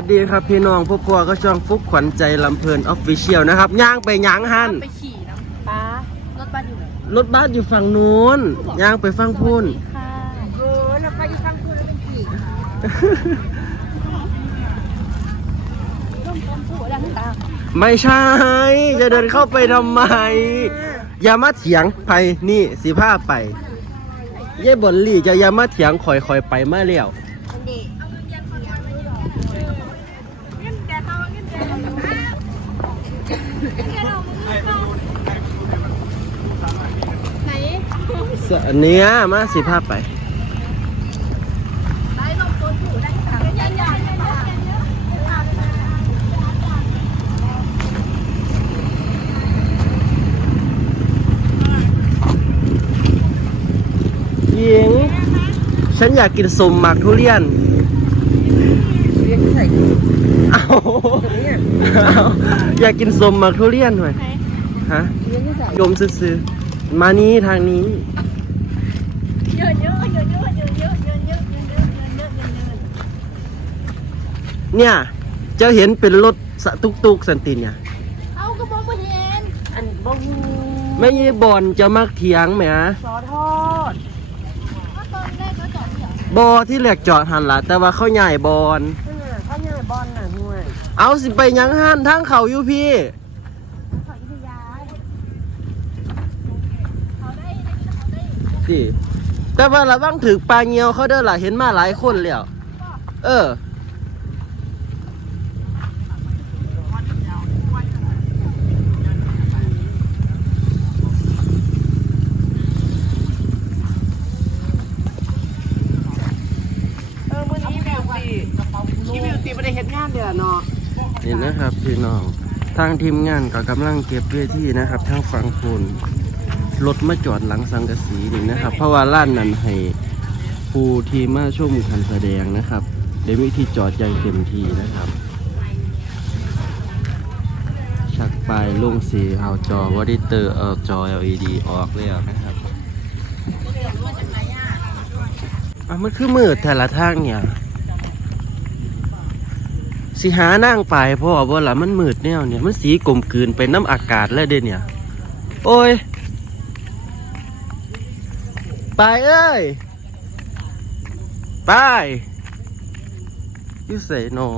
วัสดีครับพี่น้องพวกพวกก็ช่องฟุกขวัญใจลำเพลินออฟฟิเชียลนะครับย่างไปย่างหันไปขี่น้ำป้ารถบัสอยู่ไหนรถบัสอยู่ฝั่งนู้นย่างไปฝั่งพุ่นค่ะเออแล้วไปที่ฟังคุณแล้วเป็นขี่ต้มต้มผู้แล้วตาไม่ใช่ จะเดินเข้าไปทำไม อย่ามาเถียงไปนี่สิผ้าไป เย่บนลี่จะอย่ามาเถียงคอยคอยไปมาแล้ว เสเนี้ยมาสิผ้าไปได้ลงต้นผู้ได้ค่ะยันยันยันยันหญิงฉันอยากกินสมหมักทุเรียนเรียนที่ไหนเอาเนี่ยเอาอยากกินสมหมักทุเรียนหน่อยฮะเรียนที่ไหนยมซื้อๆมานี้ทางนี้ เยอะเยอะเยอะเยอะเยอะเยอะเยอะเยอะเยอะเยอะเยอะเนี่ย เจ้าเห็นเป็นรถสะตุกตุกสันติเนี่ย เอากระบอกมาเห็นอันบ้องไม่ยี่บอลจะมักเถียงแหมซอทอดก็ตอนแรกก็จอดเหรอบอที่เหลกจอดหันละแต่ว่าเขาใหญ่บอลข้างหน้าข้างหน้าบอลน่ะห่วยเอาสิไปยังหันทางเขาอยู่พี่เขาได้เขาได้พี่ แต่ว่าระวังถือปลาเงียวเขาเด้อล่ะเห็นมาหลายคนแล้ว เออ เออมื้อนี้บิวตี้ที่บิวตี้ไม่ได้เฮ็ดงานเด้อเนาะนี่นะครับพี่น้อง ทางทีมงานก็กำลังเก็บเวทีนะครับทางฝั่งคุณ รถมาจอดหลังสังกะสีนี่นะครับ เพราะว่าล้านนั้นให้ผู้ที่มาชมการแสดงนะครับได้มีที่จอดอย่างเต็มที่นะครับชักปลายลงสีเอาจอวอดิเตอร์เอาจอ LED ออกแล้วนะครับอะมันคือมืดแต่ละทางเนี่ยสิหานั่งไปเพราะว่าล่ะมันมืดแนวเนี่ยมันสีกลมกลืนไปน้ำอากาศแล้วเด้เนี่ย โอ้ย ไปเอ้ย ไปอยูใส่นอ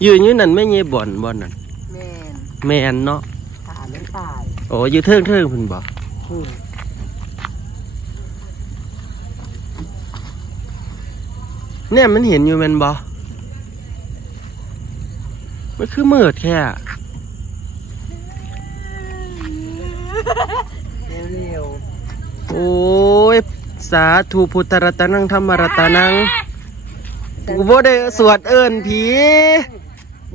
อยู่อยืนนั่นไม่เงียบ่อนบ่อนนั่นแม่นแมนเนาะขาไม่ตายโอ้อยู่เทิงเทิงพุ่นบ่คุณเนี่ยมันเห็นอยู่แมนบ่มันคือมืดแค่ เร็วโอ้ย สาธุพุทธรัตนังธรรมรัตนังกูบ่ได้สวดเอิ้นผี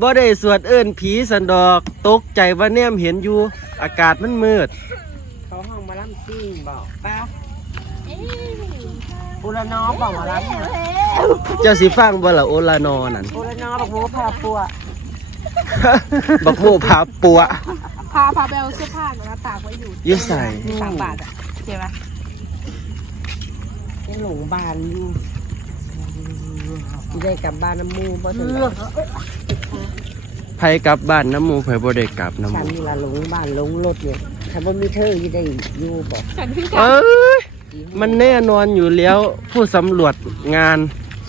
บ่ได้สวดเอิ้นผีสันดอก ตกใจว่าแนมเห็นอยู่ อากาศมันมืดๆเขาห้องมาล่ำซิ่งบอกป้าเอ๊ะอุรน้องบอกมาล่ำเจ้าสิฟังบ่ล่ะโอลานอนั่นอุรน้องบอกโมพาปัวบักโมพาปัว พาพาไปเอาเสื้อผ้าหนูนะตากไว้อยู่อยืใส่ สามบาทอะเจ๊ปะยังหลงบานอยู่ที่ได้กลับบ้านน้ำมูเพราะฉะนั้นไผกลับบ้านน้ำหมูไผบ่ได้กลับน้ำหฉันมูนี่ละหลงบ้านหลงรถเนี่ยถ้าบ่มีเธอที่ได้อยู่บอกฉันเพิ่งกลัเอ้บยมันแน่นอนอยู่แล้วผู้สำรวจงาน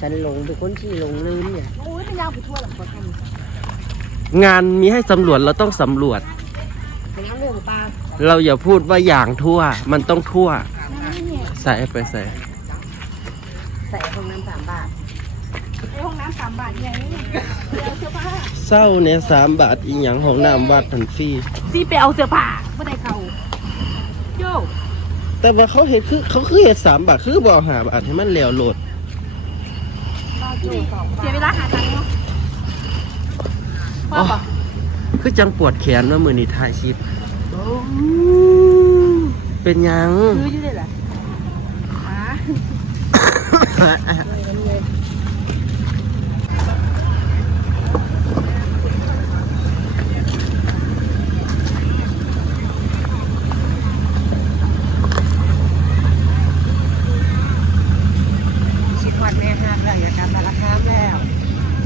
ฉันหลงเป็นคนที่หลงลืมเนี่ยโอ้ยเป็นยาวไปทั่วหลังคนทงานมีให้สำรวจเราต้องสำรวจเป็ นน้ำเรื่องปลาเราอย่าพูดว่าอย่างทั่ว มันต้องทั่วำนั่นเนี่ยใส่ไปใส่ ใส่ห้องน้ำสามบาทไอห้องน้ำสามบาทใหญ่เนี่ยไปเอาเสื้อผ้าเศร้าเนี่ยสามบาทอีหยังของน้ำวัดทันฟรีซีไปเอาเสื้อผ้าไม่ได้เขาโย่แต่ว่าเขาเห็นคือเขาคือเห็นสามบาทคือบอกหาบาทให้มันเหลวโหลดเสียเวลาหาตังค์เนาะพ่ออ๋อบอก คือจังปวดแขนว่ามือนีทายชิปเป็นยังคืออยู่ได้หรอ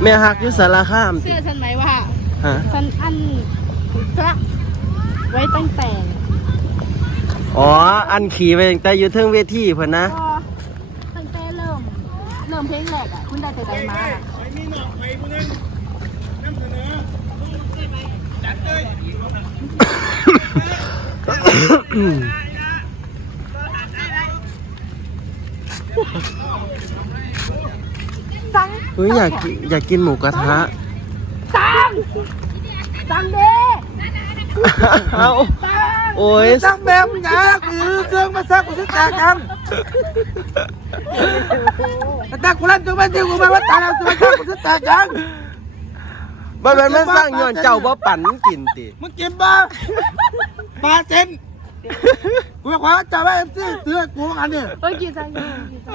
แม่หักยุสารข้ามเสียส ฉันอันพระไว้ตั้งแต่อ๋อ อันขี่ไปตั้งแต่อยู่เทิงเวทีเพิ่นนะก็ตั้งแต่เริ่ม เริ่มเพลงแรกอะ คุณได้แต่ใดมาอะสั่ง เฮ้ยอยากกินอยากกินหมูกระทะ สั่งสั่งเด้เอาสั่งโอ้ยสั่งแบบมึงอยากหรือเครื่องมาซักกูจะแตกกันแต่กูเล่นตัวแม่ที่กูไม่ว่าตายแล้วตัวแม่กูจะแตกกันบ่แม่นมันสร้างย้อนเจ้าบ่ปั่นกินติมึงกินบ้าปลาเส้นกูไม่ขอจับไว้เอ็มซีเตือนกูอันนี้เฮ้ยกี่สั่งยอมกี่สั่ง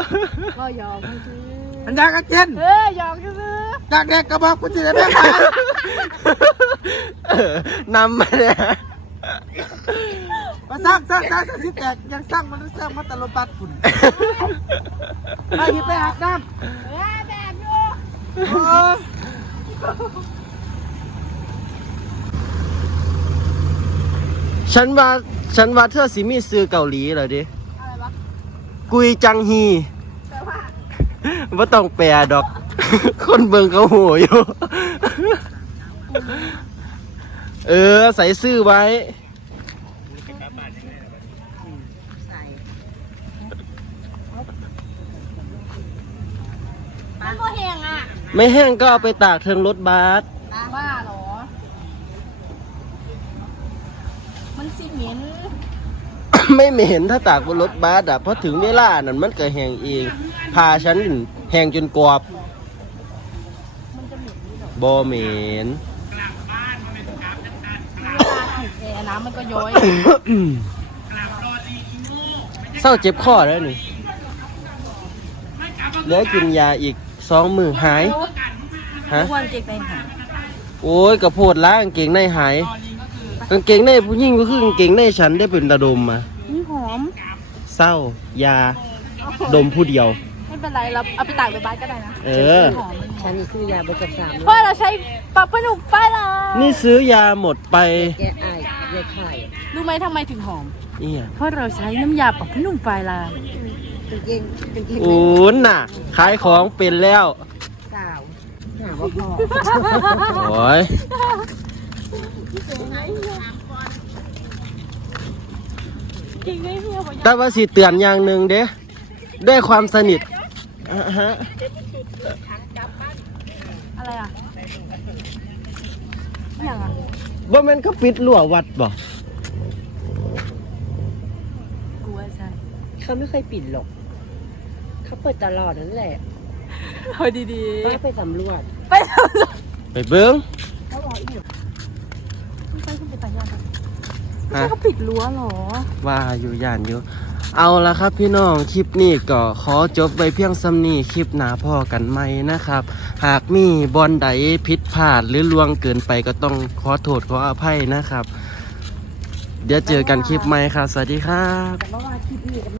ก็ยอมให้ซื้อ อันยากระเจนเฮ้ยยอมให้ซื้อจากเด็กกระบอกกูจะได้แม่ไปเออนำมาเนี่ยมาสร้างสร้างสร้างสิแตกยังสร้างมันสร้างมันตลบปัดฝุ่นไปหยิบไปหักน้เฮ้ยแบบอยู่ำโอ้ยฉันว่าฉันว่าเธอสิมีซื้อเกาหลีเหรอดิ อะไรวะกุยจังฮีแปลว่า ว่าต้องแปลดอก คนเบิ่งเขาโหอยู่ เออ ใส่ซื้อไว้ มันก็แหงอะไม่แห้งก็เอาไปตากเทิงรถบัสบ้าเหรอ มันสิเหม็น ไม่เหม็นถ้าตากบนรถบัสอะเพราะถึงเวลานั้นมันก็แห้งเอง พาฉันแห้งจนกรอบมันจะเหม็นนี่หรอบ่เหม็นเวลาถูกแอร์น้ำมันก็ย้อย เศร้าเจ็บคอแล้วนี่เหลือกินยาอีกสองมือหายฮะควรเก็บไปหาโอ้ยกระโพดล้างกางเกงในหายกางเกงในผู้หญิงก็คือกางเกงในฉันได้เป็นตาดมมานี่หอม เศร้ายา ดมผู้เดียวไม่ เป็นไรเราเอาไปตากไปบ้านก็ได้นะเออหอมมันหอฉันมนี่ซื้อยาบริจาคสามเพราะเราใช้ปรับผนุกไฟละนี่ซื้อยาหมดไปแกไอ้ยาไข่รู้ไหมทำไมถึงหอม เนี่ย เพราะเราใช้น้ำยาปรับผนุ่มไฟลากางเกงกางเกงโอ้นน่ะ ขายของเป็นแล้วสาวถามว่าพอโอ้ยจริงไม่เพี้ยวแต่ว่าสิเตือนอย่างหนึ่งเด้ด้วยความสนิท อ่าฮะอะไรอะอย่างอะบ่แม่นเขาปิดรั้ววัดบ่กลัวใช่เขาไม่เคยปิดหรอก เขาเปิดตลอดนั่นแหละเฮ้ยดีป้าไปสำรวจ ๆ ไปเถอะไปเบิ้ง เขาบอกอีกไม่ใช่ขึ้นไปตายากอะ ฮะ เขาปิดรั้วเหรอ ว่าอยู่ย่านอยู่ เอาละครับพี่น้อง คลิปนี้ก็ขอจบไว้เพียงซ้ำนี้คลิปหนาพ่อกันไหมนะครับ หากมีบอลใดผิดพลาดหรือลวงเกินไปก็ต้องขอโทษขออภัยนะครับ เดี๋ยวเจอกันคลิปใหม่ครับ สวัสดีครับ แต่เมื่อวานคลิปนี้